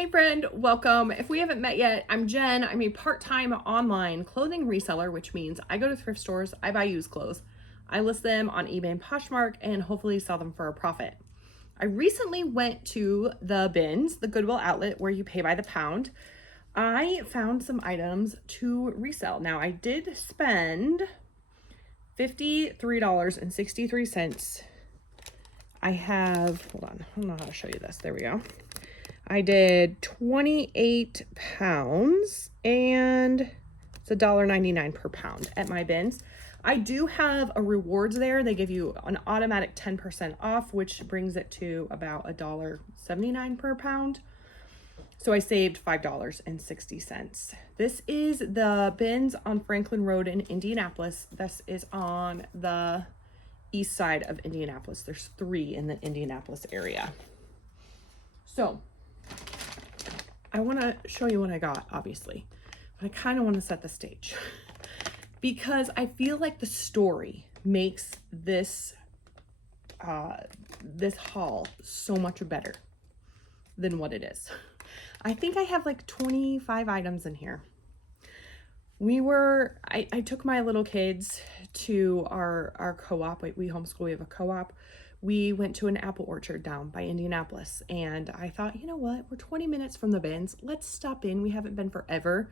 Hey friend, welcome. If we haven't met yet, I'm Jen. I'm a part-time online clothing reseller, which means I go to thrift stores, I buy used clothes, I list them on eBay and Poshmark, and hopefully sell them for a profit. I recently went to the bins, the Goodwill outlet where you pay by the pound. I found some items to resell. Now I did spend $53.63. I have, hold on, I don't know how to show you this. There we go. I did 28 pounds and it's $1.99 per pound at my bins. I do have a rewards there. They give you an automatic 10% off, which brings it to about $1.79 per pound. So I saved $5.60. This is the bins on Franklin Road in Indianapolis. This is on the east side of Indianapolis. There's 3 in the Indianapolis area. So I want to show you what I got, obviously, but I kind of want to set the stage because I feel like the story makes this this haul so much better than what it is. I think I have like 25 items in here. I took my little kids to our co-op. We homeschool, we have a co-op. We went to an apple orchard down by Indianapolis, and I thought, you know what, we're 20 minutes from the bins. Let's stop in. We haven't been forever.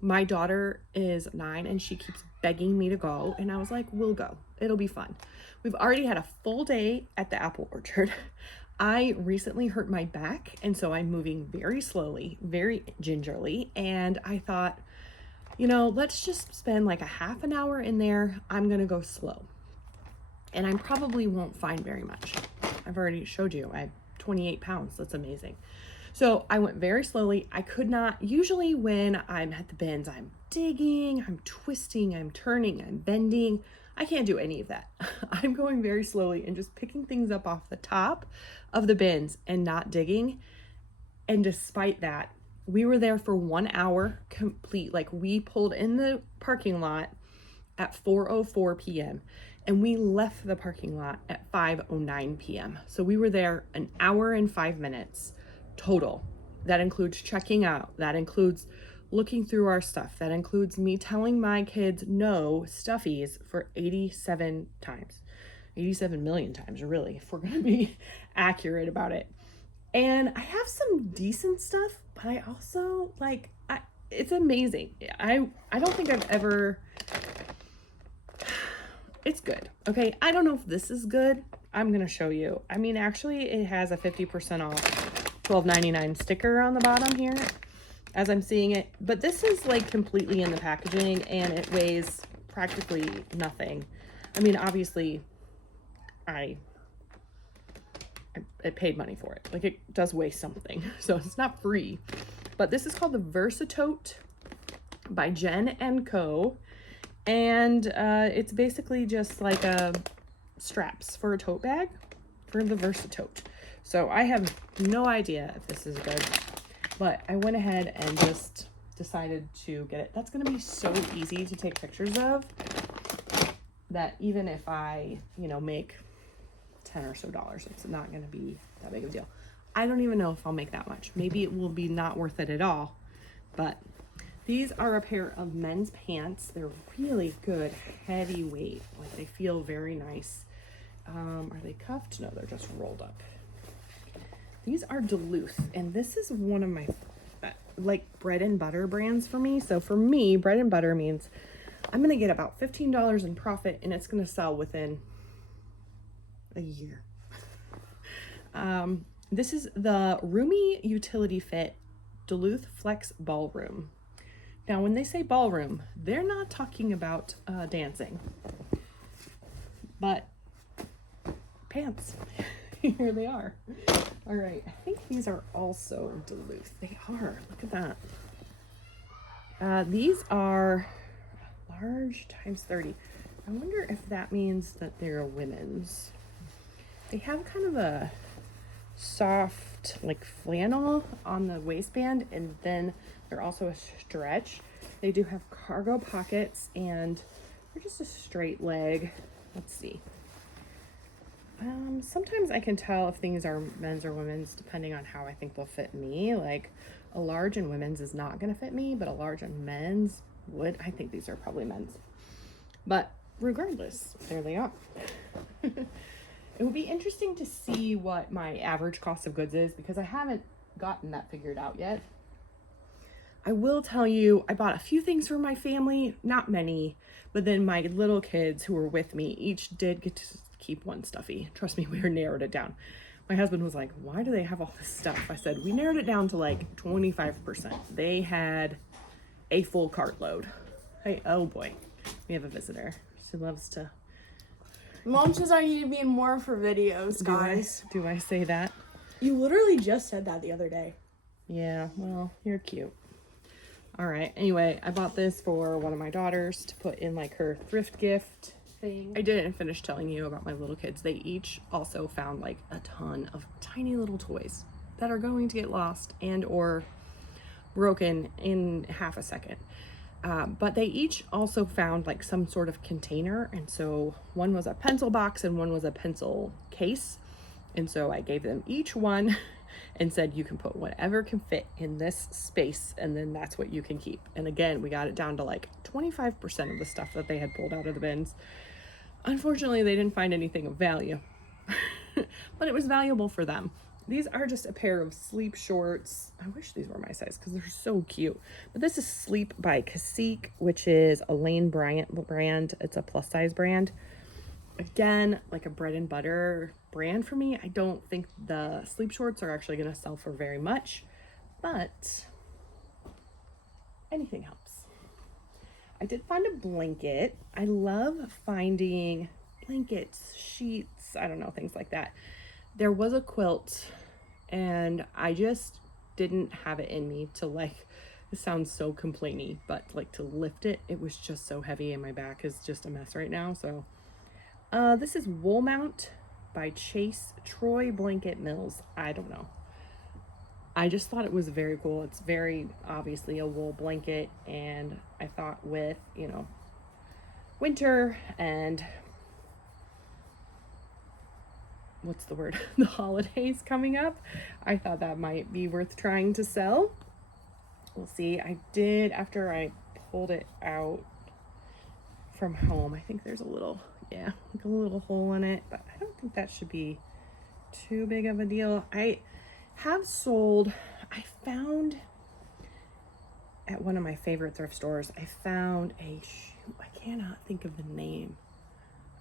My daughter is 9 and she keeps begging me to go, and I was like, we'll go. It'll be fun. We've already had a full day at the apple orchard. I recently hurt my back, and so I'm moving very slowly, very gingerly, and I thought, you know, let's just spend like a half an hour in there. I'm gonna go slow. And I probably won't find very much. I've already showed you, I have 28 pounds. That's amazing. So I went very slowly. I could not, usually when I'm at the bins, I'm digging, I'm twisting, I'm turning, I'm bending. I can't do any of that. I'm going very slowly and just picking things up off the top of the bins and not digging. And despite that, we were there for 1 hour complete. Like, we pulled in the parking lot at 4:04 p.m. and we left the parking lot at 5:09 p.m. So we were there an hour and 5 minutes total. That includes checking out. That includes looking through our stuff. That includes me telling my kids no stuffies for 87 times. 87 million times, really, if we're gonna be accurate about it. And I have some decent stuff, but I also, like, it's amazing. I don't think I've ever... It's good. Okay, I don't know if this is good. I'm gonna show you. I mean, actually, it has a 50% off $12.99 sticker on the bottom here as I'm seeing it. But this is like completely in the packaging and it weighs practically nothing. I mean, obviously, I paid money for it. Like, it does weigh something, so it's not free. But this is called the Versatote by Jenn & Co. And it's basically just like straps for a tote bag for the Versatote. So I have no idea if this is good, but I went ahead and just decided to get it. That's going to be so easy to take pictures of that even if I, you know, make $10 or so, it's not going to be that big of a deal. I don't even know if I'll make that much. Maybe it will be not worth it at all, but these are a pair of men's pants. They're really good, heavy weight. Like, they feel very nice. Are they cuffed? No, they're just rolled up. These are Duluth, and this is one of my like bread and butter brands for me. So for me, bread and butter means I'm gonna get about $15 in profit, and it's gonna sell within a year. This is the Roomy Utility Fit Duluth Flex Ballroom. Now, when they say ballroom, they're not talking about dancing, but pants. Here they are. All right, I think these are also Duluth. They are, look at that. These are large times 30. I wonder if that means that they're women's. They have kind of a soft, like, flannel on the waistband, and then they're also a stretch. They do have cargo pockets, and they're just a straight leg. Let's see. Sometimes I can tell if things are men's or women's depending on how I think they'll fit me. Like a large in women's is not going to fit me, but a large in men's would. I think these are probably men's. But regardless, there they are. It would be interesting to see what my average cost of goods is because I haven't gotten that figured out yet. I will tell you, I bought a few things for my family, not many, but then my little kids who were with me each did get to keep one stuffy. Trust me, we narrowed it down. My husband was like, why do they have all this stuff? I said, we narrowed it down to like 25%. They had a full cartload. Hey, oh boy, we have a visitor. She loves to. Mom says I need to be in more of her videos, guys. Do I say that? You literally just said that the other day. Yeah, well, you're cute. All right, anyway, I bought this for one of my daughters to put in like her thrift gift thing. I didn't finish telling you about my little kids. They each also found like a ton of tiny little toys that are going to get lost and or broken in half a second. But they each also found like some sort of container. And so one was a pencil box and one was a pencil case. And so I gave them each one and said, you can put whatever can fit in this space. And then that's what you can keep. And again, we got it down to like 25% of the stuff that they had pulled out of the bins. Unfortunately, they didn't find anything of value, but it was valuable for them. These are just a pair of sleep shorts. I wish these were my size because they're so cute. But this is Sleep by Cacique, which is a Lane Bryant brand. It's a plus size brand. Again, like a bread and butter brand for me. I don't think the sleep shorts are actually going to sell for very much, but anything helps. I did find a blanket. I love finding blankets, sheets, I don't know, things like that. There was a quilt and I just didn't have it in me to like, it sounds so complainy, but like to lift it, it was just so heavy and my back is just a mess right now. So this is Wool Mount by Chase Troy Blanket Mills. I don't know. I just thought it was very cool. It's very obviously a wool blanket, and I thought with, you know, winter and what's the word? The holidays coming up, I thought that might be worth trying to sell. We'll see. I did, after I pulled it out from home, I think there's a little, yeah, like a little hole in it, but I don't think that should be too big of a deal. I have sold, I found at one of my favorite thrift stores, I found a shoe, I cannot think of the name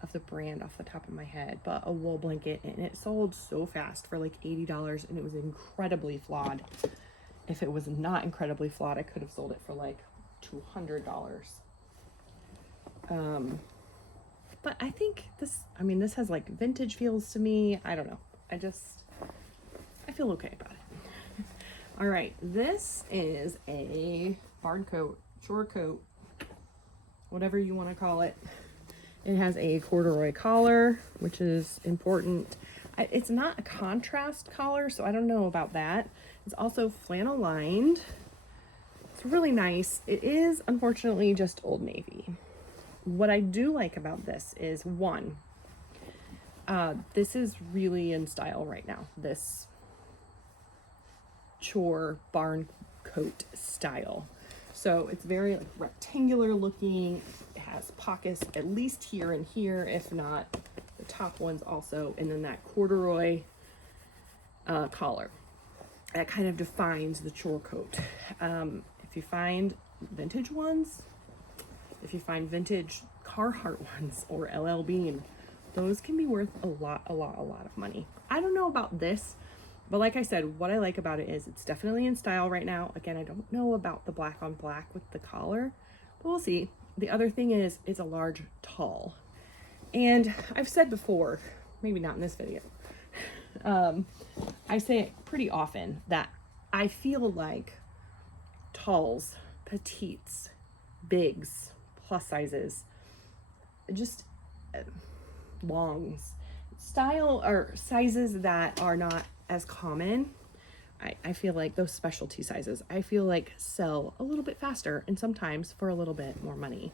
of the brand off the top of my head, but a wool blanket, and it sold so fast for like $80, and it was incredibly flawed. If it was not incredibly flawed, I could have sold it for like $200. But I think this, I mean, this has like vintage feels to me. I don't know. I feel okay about it. All right, this is a barn coat, short coat, whatever you want to call it. It has a corduroy collar, which is important. It's not a contrast collar, so I don't know about that. It's also flannel lined. It's really nice. It is unfortunately just Old Navy. What I do like about this is one, this is really in style right now. This chore barn coat style. So it's very like rectangular looking. It has pockets at least here and here, if not the top ones also. And then that corduroy collar. That kind of defines the chore coat. If you find vintage ones, if you find vintage Carhartt ones or LL Bean, those can be worth a lot of money. I don't know about this, but like I said, what I like about it is it's definitely in style right now. Again, I don't know about the black on black with the collar, but we'll see. The other thing is it's a large tall. And I've said before, maybe not in this video, I say it pretty often that I feel like talls, petites, bigs, plus sizes, just longs, style or sizes that are not as common. I feel like those specialty sizes, I feel like sell a little bit faster and sometimes for a little bit more money.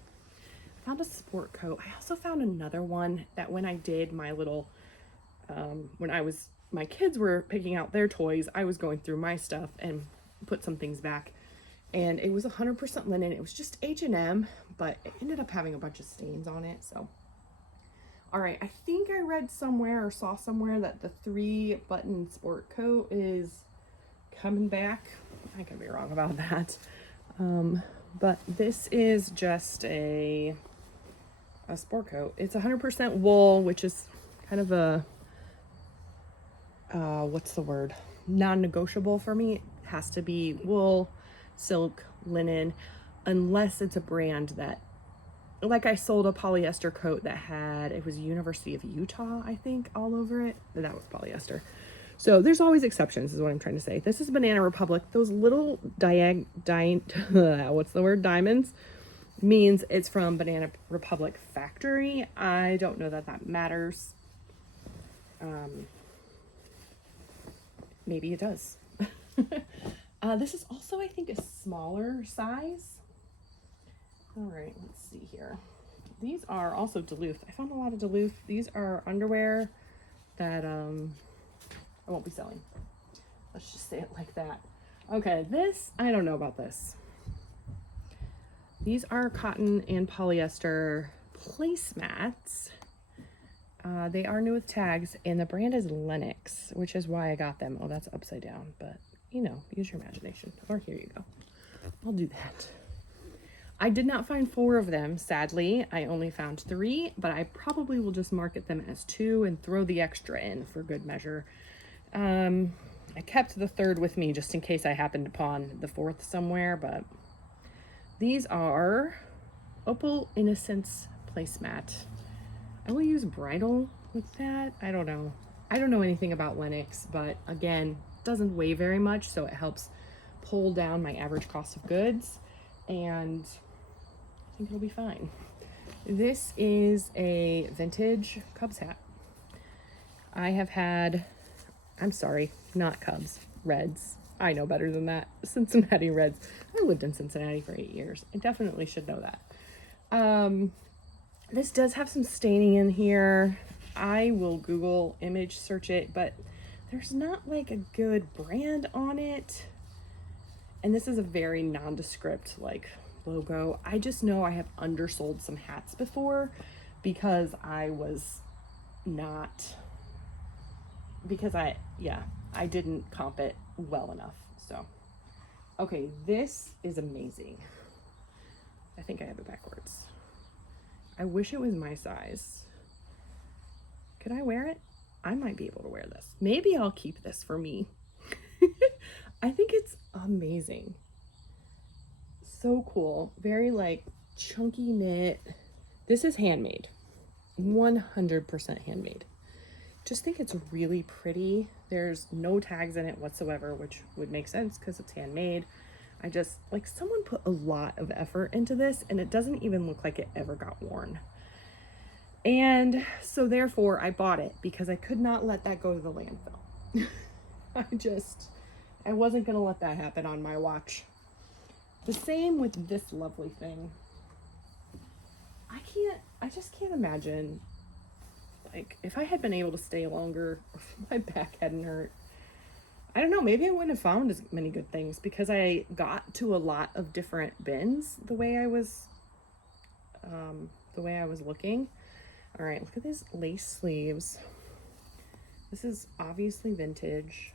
I found a sport coat. I also found another one that when I did my little My kids were picking out their toys, I was going through my stuff and put some things back. And it was 100% linen. It was just H&M, but it ended up having a bunch of stains on it. So, all right, I think I read somewhere or saw somewhere that the 3-button sport coat is coming back. I could be wrong about that. But this is just a sport coat. It's 100% wool, which is kind of a, what's the word? Non-negotiable for me. It has to be wool, silk, linen, unless it's a brand that, like I sold a polyester coat that had, it was University of Utah, I think, all over it. That was polyester. So there's always exceptions is what I'm trying to say. This is Banana Republic. Those little diamonds means it's from Banana Republic factory. I don't know that that matters. Maybe it does. This is also, I think, a smaller size. All right, let's see here. These are also Duluth. I found a lot of Duluth. These are underwear that I won't be selling. Let's just say it like that. Okay, this, I don't know about this. These are cotton and polyester placemats. They are new with tags, and the brand is Lennox, which is why I got them. Oh, that's upside down, but you know, use your imagination. Or here you go. I'll do that. I did not find 4 of them, sadly. I only found 3, but I probably will just market them as 2 and throw the extra in for good measure. I kept the 3rd with me just in case I happened upon the 4th somewhere, but these are Opal Innocence placemat. I will use bridal with that. I don't know. I don't know anything about Lennox, but again, doesn't weigh very much, so it helps pull down my average cost of goods, and I think it'll be fine. This is a vintage Cubs hat. I have had, I'm sorry, not Cubs, Reds. I know better than that. Cincinnati Reds. I lived in Cincinnati for 8 years. I definitely should know that. This does have some staining in here. I will Google image search it, but there's not like a good brand on it. And this is a very nondescript like logo. I just know I have undersold some hats before because I didn't comp it well enough. So, okay, this is amazing. I think I have it backwards. I wish it was my size. Could I wear it? I might be able to wear this. Maybe I'll keep this for me. I think it's amazing. So cool. Very like chunky knit. This is handmade. 100% handmade. Just think it's really pretty. There's no tags in it whatsoever, which would make sense because it's handmade. I just, like, someone put a lot of effort into this, and it doesn't even look like it ever got worn. And so therefore I bought it because I could not let that go to the landfill. I wasn't gonna let that happen on my watch. The same with this lovely thing. I just can't imagine, like, if I had been able to stay longer, if my back hadn't hurt, I don't know, maybe I wouldn't have found as many good things because I got to a lot of different bins the way I was looking. All right, look at these lace sleeves. This is obviously vintage.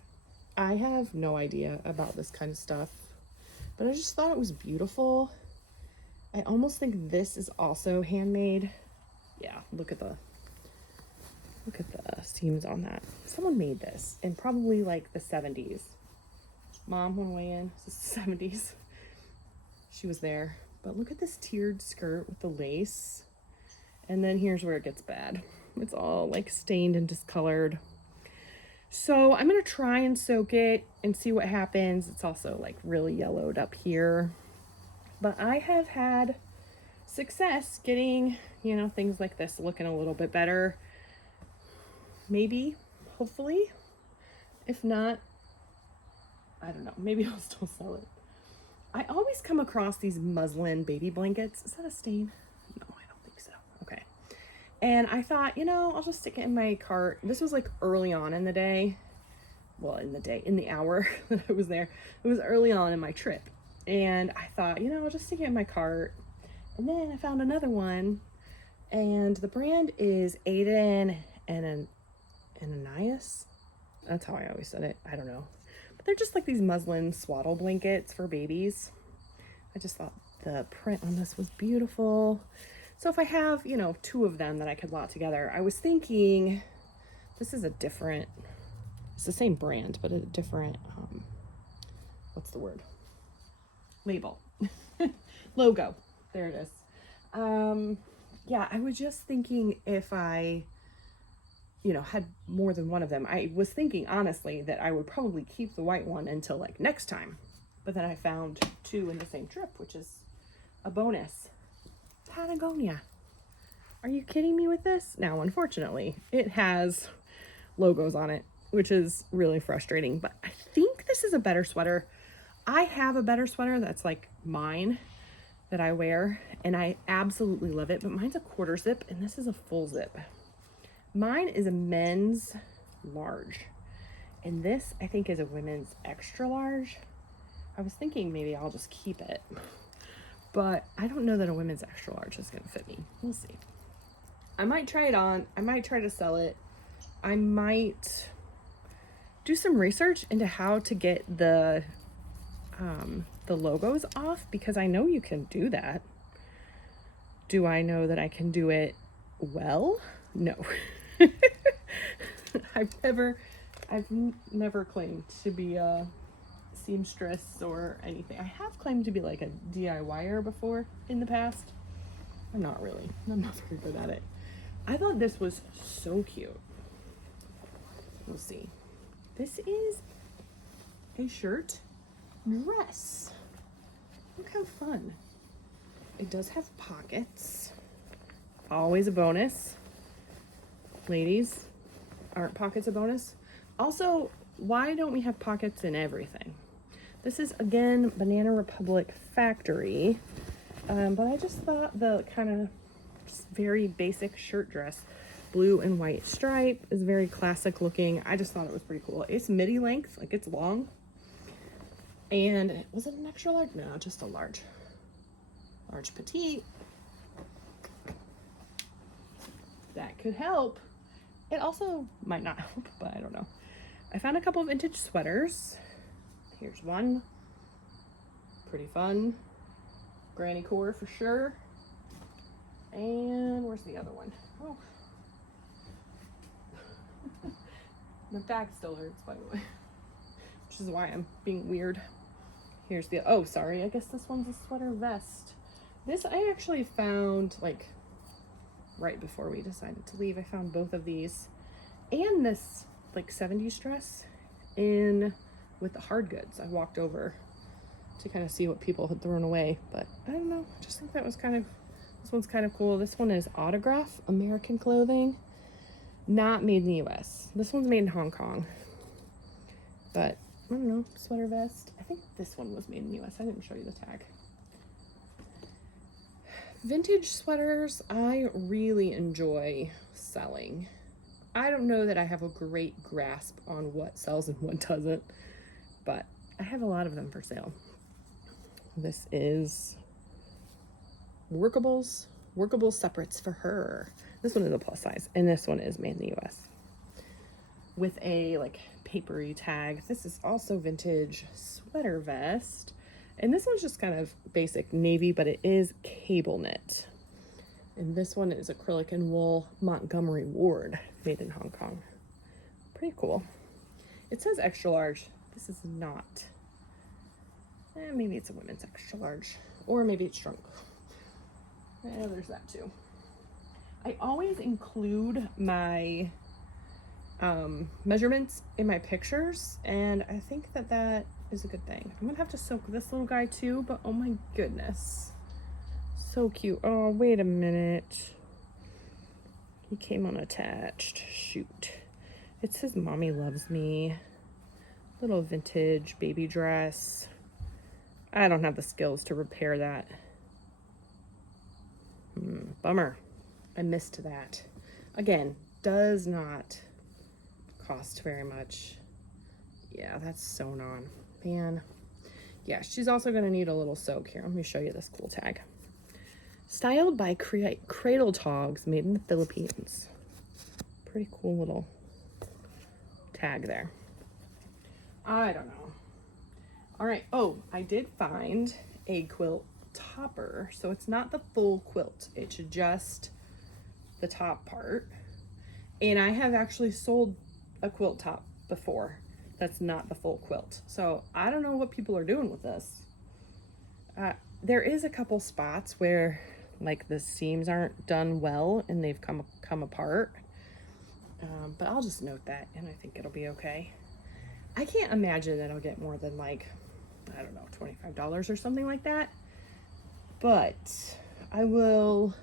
I have no idea about this kind of stuff, but I just thought it was beautiful. I almost think this is also handmade. Yeah, look at the seams on that. Someone made this in probably like the 70s. Mom, wanna weigh in? This is the 70s. She was there. But look at this tiered skirt with the lace. And then here's where it gets bad. It's all like stained and discolored. So I'm gonna try and soak it and see what happens. It's also like really yellowed up here. But I have had success getting, you know, things like this looking a little bit better. Maybe, hopefully. If not, I don't know, maybe I'll still sell it. I always come across these muslin baby blankets. Is that a stain? No, I don't think so. Okay. And I thought, I'll just stick it in my cart. This was like early on in the day. Well, in the hour that I was there. It was early on in my trip. And I thought, I'll just stick it in my cart. And then I found another one. And the brand is Aiden and Ananias. That's how I always said it. I don't know. But they're just like these muslin swaddle blankets for babies. I just thought the print on this was beautiful. So if I have, two of them that I could lot together, I was thinking this is it's the same brand, but a different, what's the word? Label. Logo. There it is. Yeah, I was just thinking if I, had more than one of them. I was thinking, honestly, that I would probably keep the white one until like next time. But then I found two in the same trip, which is a bonus. Patagonia. Are you kidding me with this? Now, unfortunately, it has logos on it, which is really frustrating. But I think this is a better sweater. I have a better sweater that's like mine that I wear, and I absolutely love it. But mine's a quarter zip, and this is a full zip. Mine is a men's large, and this I think is a women's extra large. I was thinking maybe I'll just keep it, but I don't know that a women's extra large is gonna fit me. We'll see. I might try it on. I might try to sell it. I might do some research into how to get the logos off, because I know you can do that. Do I know that I can do it well? No. I've never claimed to be a seamstress or anything. I have claimed to be like a DIYer before in the past. I'm not very good at it. I thought this was so cute. We'll see. This is a shirt dress. Look how fun. It does have pockets. Always a bonus. Ladies, aren't pockets a bonus? Also, why don't we have pockets in everything? This is, again, Banana Republic Factory. But I just thought the kind of very basic shirt dress, blue and white stripe, is very classic looking. I just thought it was pretty cool. It's midi length, like it's long. And was it an extra large? No, just a large. Large petite. That could help. It also might not help, but I don't know. I found a couple of vintage sweaters. Here's one. Pretty fun. Granny core for sure. And where's the other one? Oh. My back still hurts, by the way. Which is why I'm being weird. Here's the, oh, sorry. I guess this one's a sweater vest. This I actually found like right before we decided to leave. I found both of these and this like 70s dress in with the hard goods. I walked over to kind of see what people had thrown away, but I don't know. I just think that was this one's kind of cool. This one is Autograph American Clothing, not made in the US. This one's made in Hong Kong, but I don't know, sweater vest. I think this one was made in the US. I didn't show you the tag. Vintage sweaters, I really enjoy selling. I don't know that I have a great grasp on what sells and what doesn't, but I have a lot of them for sale. This is workable separates for her. This one is a plus size, and this one is made in the US with a like papery tag. This is also vintage sweater vest. And this one's just kind of basic navy, but it is cable knit. And this one is acrylic and wool Montgomery Ward, made in Hong Kong. Pretty cool. It says extra large. This is not. Maybe it's a women's extra large, or maybe it's shrunk. There's that too. I always include my measurements in my pictures, and I think that is a good thing. I'm gonna have to soak this little guy too, but oh my goodness, so cute. Oh, wait a minute, he came unattached. Shoot. It says Mommy Loves Me. Little vintage baby dress. I don't have the skills to repair that. Bummer. I missed that. Again, does not cost very much. Yeah, that's sewn on. Man. Yeah, she's also going to need a little soak here. Let me show you this cool tag. Styled by Cradle Togs, made in the Philippines. Pretty cool little tag there. I don't know. All right. Oh, I did find a quilt topper. So it's not the full quilt. It's just the top part. And I have actually sold a quilt top before. That's not the full quilt. So I don't know what people are doing with this. There is a couple spots where like the seams aren't done well and they've come apart. But I'll just note that and I think it'll be okay. I can't imagine that I'll get more than like, I don't know, $25 or something like that. But I will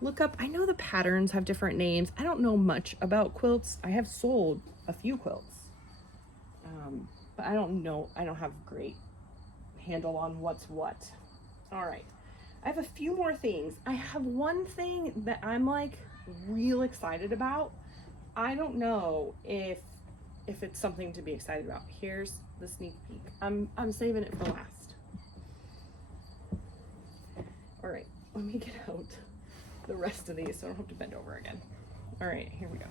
look up. I know the patterns have different names. I don't know much about quilts. I have sold a few quilts. But I don't know. I don't have great handle on what's what. All right. I have a few more things. I have one thing that I'm like real excited about. I don't know if it's something to be excited about. Here's the sneak peek. I'm saving it for last. All right, let me get out the rest of these so I don't have to bend over again. All right, here we go.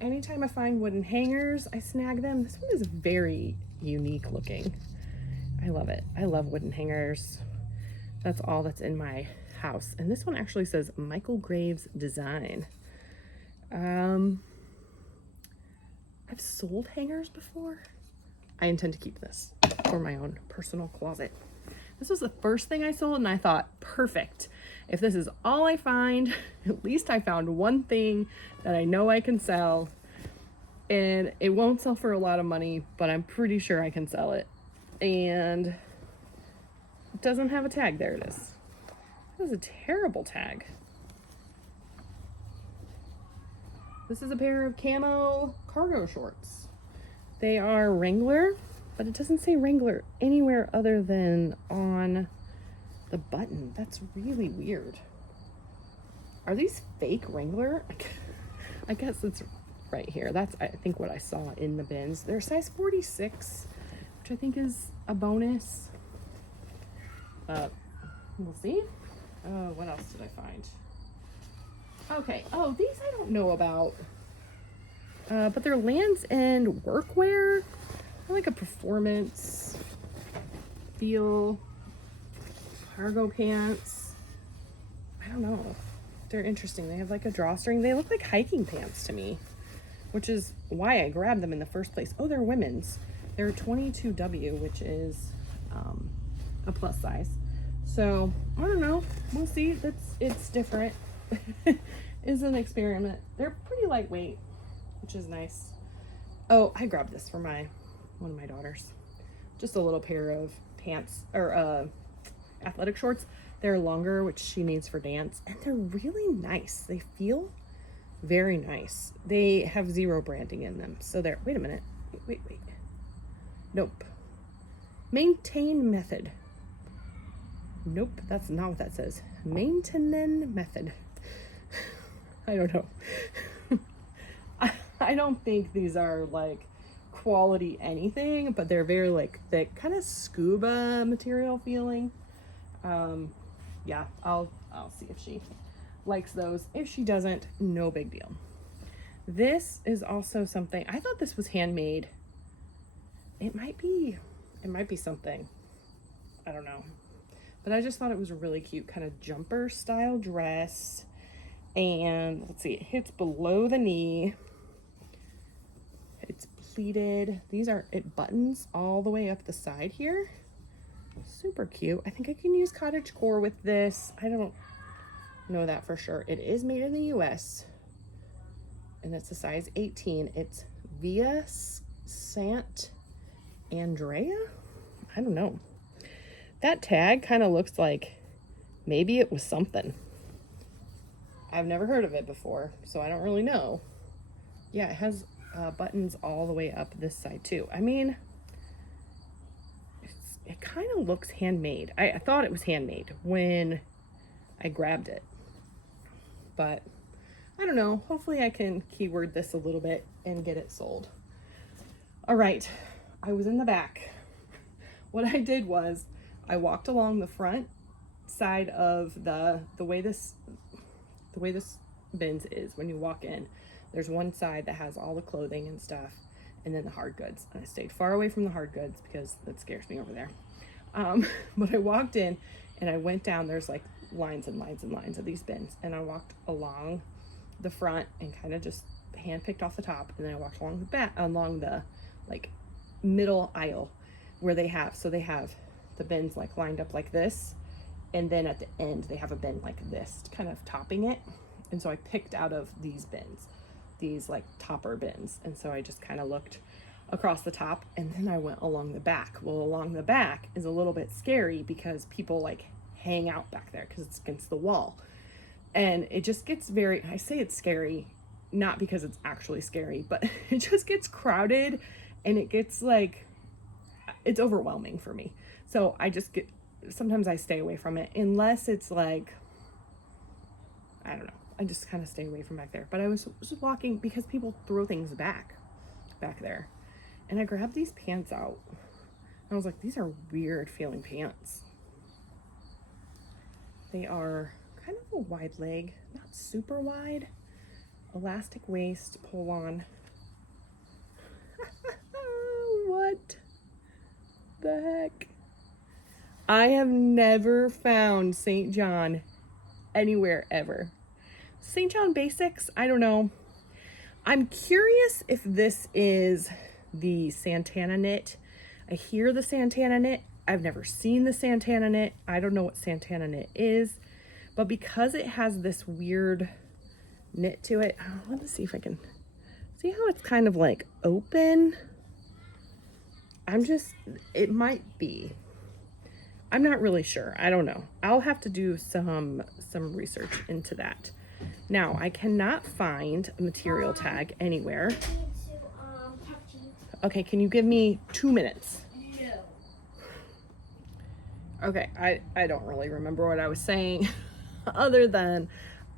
Anytime I find wooden hangers, I snag them. This one is very unique looking. I love it. I love wooden hangers. That's all that's in my house. And this one actually says Michael Graves Design. I've sold hangers before. I intend to keep this for my own personal closet. This was the first thing I sold and I thought, perfect. If this is all I find, at least I found one thing that I know I can sell. And it won't sell for a lot of money, but I'm pretty sure I can sell it. And it doesn't have a tag. There it is. That is a terrible tag. This is a pair of camo cargo shorts. They are Wrangler, but it doesn't say Wrangler anywhere other than on the button. That's really weird. Are these fake Wrangler? I guess it's right here. That's, I think, what I saw in the bins. They're size 46, which I think is a bonus. We'll see. What else did I find? Okay. Oh, these I don't know about. But they're Lands End Workwear. They're like a performance feel. Cargo pants. I don't know. They're interesting. They have like a drawstring. They look like hiking pants to me, which is why I grabbed them in the first place. Oh, they're women's. They're 22W, which is a plus size. So I don't know. We'll see. It's different. It's an experiment. They're pretty lightweight, which is nice. Oh, I grabbed this for one of my daughters. Just a little pair of pants or athletic shorts. They're longer, which she needs for dance, and they're really nice. They feel very nice. They have 0 branding in them. So they're, wait a minute. Wait. Nope. Maintain method. Nope, that's not what that says. Maintenance method. I don't know. I don't think these are like quality anything, but they're very like thick, kind of scuba material feeling. Yeah, I'll see if she likes those. If she doesn't, no big deal. This is also something, I thought this was handmade. It might be something. I don't know. But I just thought it was a really cute kind of jumper style dress. And let's see, it hits below the knee. It's pleated. It buttons all the way up the side here. Super cute. I think I can use cottage core with this. I don't know that for sure. It is made in the US and it's a size 18. It's Via Sant Andrea. I don't know. That tag kind of looks like maybe it was something. I've never heard of it before, so I don't really know. Yeah, it has buttons all the way up this side too. I mean, it kind of looks handmade. I thought it was handmade when I grabbed it. but I don't know. Hopefully I can keyword this a little bit and get it sold. All right, I was in the back. What I did was I walked along the front side of the way this bins is. When you walk in, there's one side that has all the clothing and stuff, and then the hard goods. And I stayed far away from the hard goods because that scares me over there. But I walked in and I went down. There's like lines and lines and lines of these bins, and I walked along the front and kind of just handpicked off the top, and then I walked along the back, along the like middle aisle where they have the bins like lined up like this, and then at the end they have a bin like this kind of topping it. And so I picked out of these bins, these like topper bins, and so I just kind of looked across the top, and then I went along the back. Well, along the back is a little bit scary because people like hang out back there because it's against the wall, and it just gets very, I say it's scary not because it's actually scary, but it just gets crowded and it gets like, it's overwhelming for me. So I just get, sometimes I stay away from it unless it's like, I don't know, I just kind of stay away from back there. But I was walking because people throw things back there, and I grabbed these pants out. I was like, these are weird feeling pants. They are kind of a wide leg, not super wide, elastic waist, pull on. What the heck? I have never found St. John anywhere ever. St. John Basics, I don't know. I'm curious if this is the Santana knit. I hear the Santana knit. I've never seen the Santana knit. I don't know what Santana knit is, but because it has this weird knit to it, let me see if I can see how it's kind of like open. It might be. I'm not really sure. I don't know. I'll have to do some research into that. Now, I cannot find a material tag anywhere. Okay, can you give me 2 minutes? Okay, I don't really remember what I was saying other than,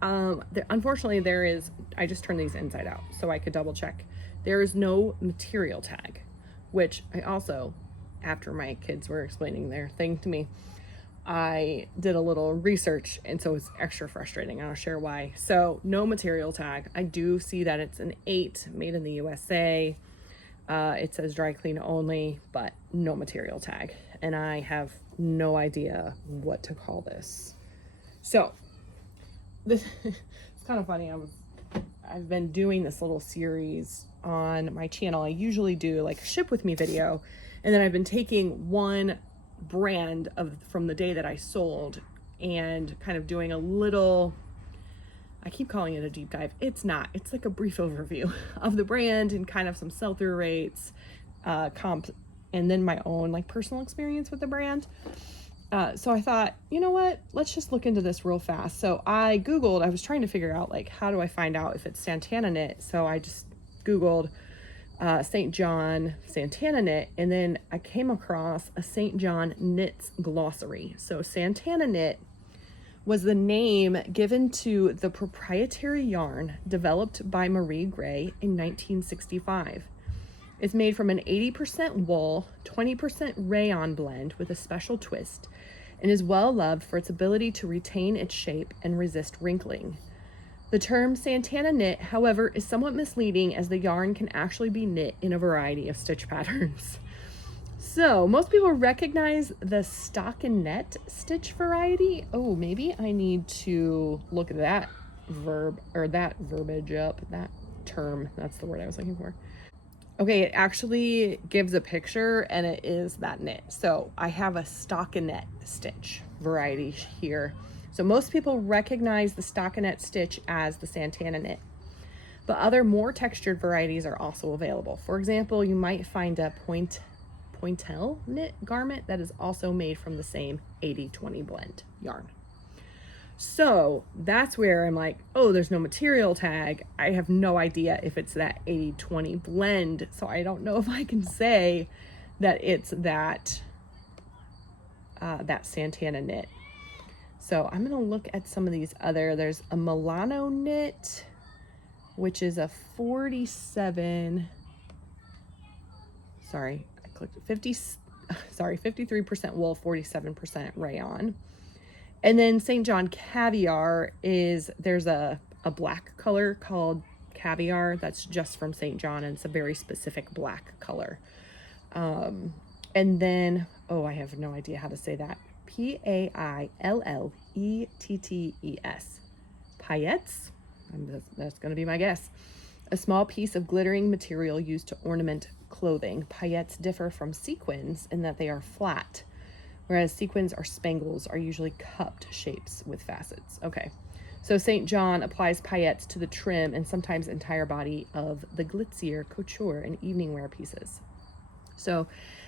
unfortunately I just turned these inside out so I could double check. There is no material tag, which I also, after my kids were explaining their thing to me, I did a little research, and so it's extra frustrating. I'll share why. So no material tag. I do see that it's an 8, made in the USA. It says dry clean only, but no material tag. And I have no idea what to call this. So this it's kind of funny. I've been doing this little series on my channel. I usually do like a ship with me video, and then I've been taking one brand from the day that I sold and kind of doing a little, I keep calling it a deep dive. It's not. It's like a brief overview of the brand and kind of some sell-through rates, comp, and then my own like personal experience with the brand. So I thought, you know what? Let's just look into this real fast. So I Googled, I was trying to figure out like, how do I find out if it's Santana knit? So I just Googled St. John Santana knit, and then I came across a St. John knits glossary. So Santana knit was the name given to the proprietary yarn developed by Marie Gray in 1965. It's made from an 80% wool, 20% rayon blend with a special twist, and is well loved for its ability to retain its shape and resist wrinkling. The term Santana knit, however, is somewhat misleading as the yarn can actually be knit in a variety of stitch patterns. So most people recognize the stockinette stitch variety. Oh, maybe I need to look at that verbiage up, that term. That's the word I was looking for. Okay, it actually gives a picture, and it is that knit. So I have a stockinette stitch variety here. So most people recognize the stockinette stitch as the Santana knit, but other more textured varieties are also available. For example, you might find a pointelle knit garment that is also made from the same 80-20 blend yarn. So that's where I'm like, oh, there's no material tag. I have no idea if it's that 80-20 blend. So I don't know if I can say that it's that Santana knit. So I'm going to look at some of these other, there's a Milano knit, which is a 47, sorry, I clicked 50, sorry, 53% wool, 47% rayon. And then St. John Caviar is, there's a black color called Caviar that's just from St. John, and it's a very specific black color. And then, oh, I have no idea how to say that. Paillettes. Paillettes? That's going to be my guess. A small piece of glittering material used to ornament clothing. Paillettes differ from sequins in that they are flat, whereas sequins or spangles are usually cupped shapes with facets. Okay, so St. John applies paillettes to the trim and sometimes entire body of the glitzier couture and evening wear pieces. So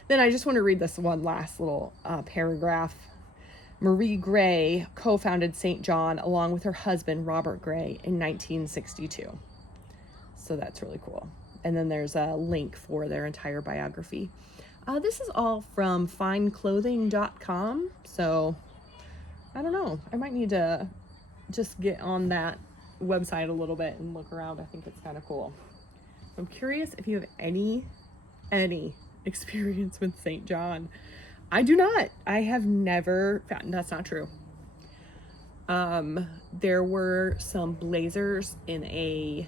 then I just want to read this one last little paragraph. Marie Gray co-founded St. John along with her husband, Robert Gray, in 1962. So that's really cool. And then there's a link for their entire biography. This is all from fineclothing.com. So I don't know. I might need to just get on that website a little bit and look around. I think it's kind of cool. I'm curious if you have any experience with St. John. I do not. I have never found, that's not true. There were some blazers in this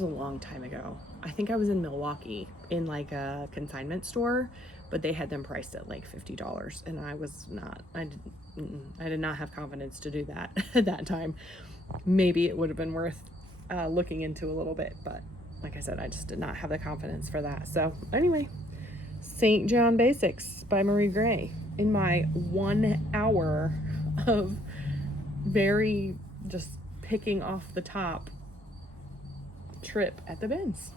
was a long time ago. I think I was in Milwaukee in like a consignment store, but they had them priced at like $50, and I was not, I did not have confidence to do that at that time. Maybe it would have been worth looking into a little bit, but like I said, I just did not have the confidence for that. So anyway, St. John Basics by Marie Gray in my 1 hour of very just picking off the top trip at the bins.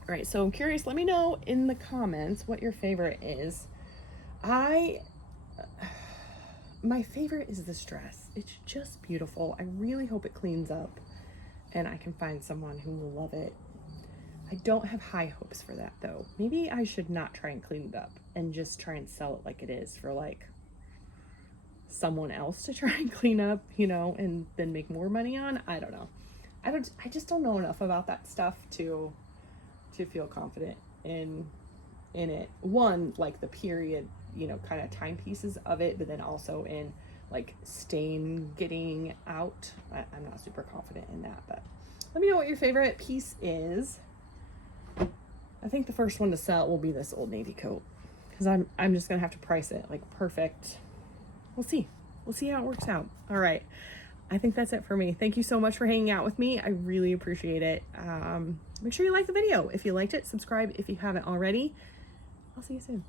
All right, so I'm curious, let me know in the comments what your favorite is. My favorite is this dress. It's just beautiful. I really hope it cleans up and I can find someone who will love it. I don't have high hopes for that though. Maybe I should not try and clean it up and just try and sell it like it is for like someone else to try and clean up, you know, and then make more money on. I don't know. I just don't know enough about that stuff to feel confident in it. One, like the period, you know, kind of timepieces of it, but then also in like stain getting out. I'm not super confident in that, but let me know what your favorite piece is. I think the first one to sell will be this Old Navy coat, because I'm just gonna have to price it like perfect. We'll see how it works out. All right, I think that's it for me. Thank you so much for hanging out with me. I really appreciate it. Make sure you like the video if you liked it. Subscribe if you haven't already. I'll see you soon.